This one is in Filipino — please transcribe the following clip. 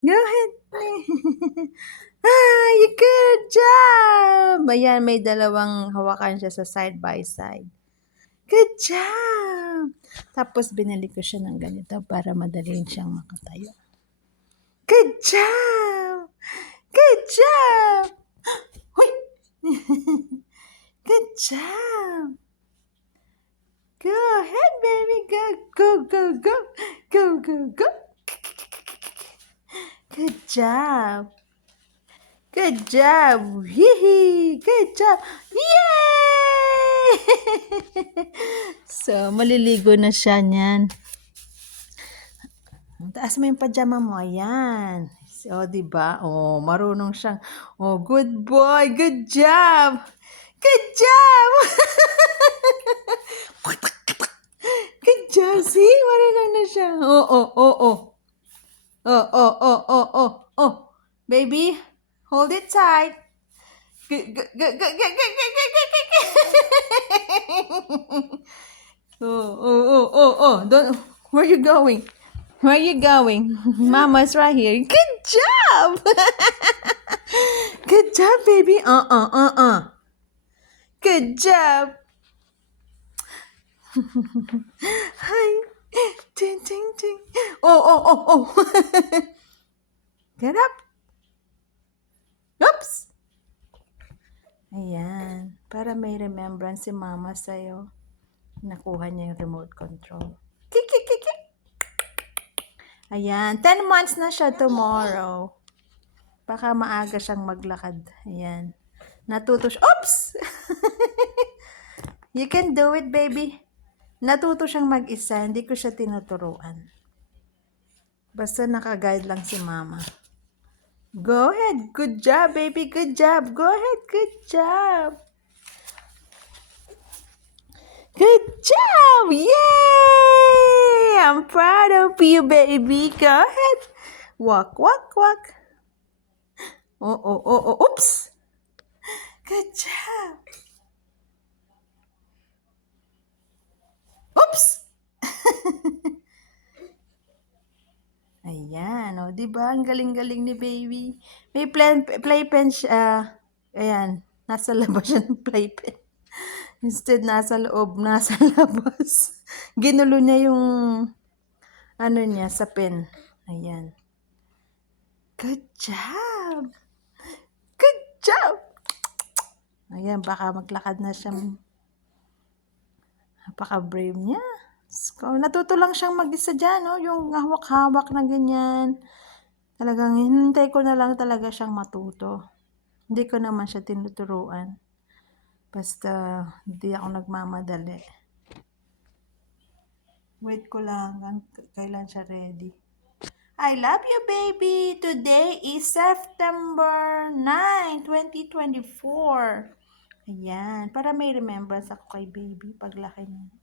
Go ahead. Ay, good job! Ayan, may dalawang hawakan siya sa side by side. Good job! Tapos binalik ko siya ng ganito para madali siyang makatayo. Good job! Good job! Hoy! Good job! Go ahead, baby. Go, go, go, go. Go, go, go. Good job. Good job. Hee Good job. Yay! So, maliligo na siya niyan. Taas mo yung pajama mo. Ayan. So, di ba? Oh, marunong siyang. Oh, good boy. Good job. Good job. Good job. See? Marunong na siya. Oh, oh, oh, oh. Oh, oh, oh, oh, oh, oh. Baby, hold it tight. Good, good, good, good, good, good, good, good, good, good. Oh, oh, oh, oh, oh. Don't, where you going? Where you going? Mama's right here. Good job. Good job, baby. Good job. Hi. Ting, ting, ting. Oh, oh, oh, oh. Get up. Oops. Ayan. Para may remembrance si mama sa'yo. Nakuha niya yung remote control. Kiki. Ayan. 10 months na siya tomorrow. Baka maaga siyang maglakad. Ayan. Natuto siya. Oops! You can do it, baby. Natuto siyang mag-isa. Hindi ko siya tinuturuan. Basta naka-guide lang si mama. Go ahead. Good job, baby. Good job. Go ahead. Good job. Good job! Yay! I'm proud of you, baby. Go ahead. Walk, walk, walk. Oh. Oops. Good job. Oops. Ayan, o, di ba? Ang galing-galing ni baby. May playpen siya. Ayan, nasa labas siya ng playpen. Instead, nasa loob, nasa labas. Ginulo niya yung, ano niya, sa pen. Ayan. Good job! Good job! Ayan, baka maglakad na siya. Napaka-brave niya. So, natuto lang siyang mag-isa dyan, no? Yung hawak-hawak na ganyan. Talagang hinintay ko na lang talaga siyang matuto. Hindi ko naman siya tinuturuan. Basta hindi ako nagmamadali. Wait ko lang kailan siya ready. I love you, baby! Today is September 9, 2024. Ayan, para may remembrance ako kay baby paglaki niya.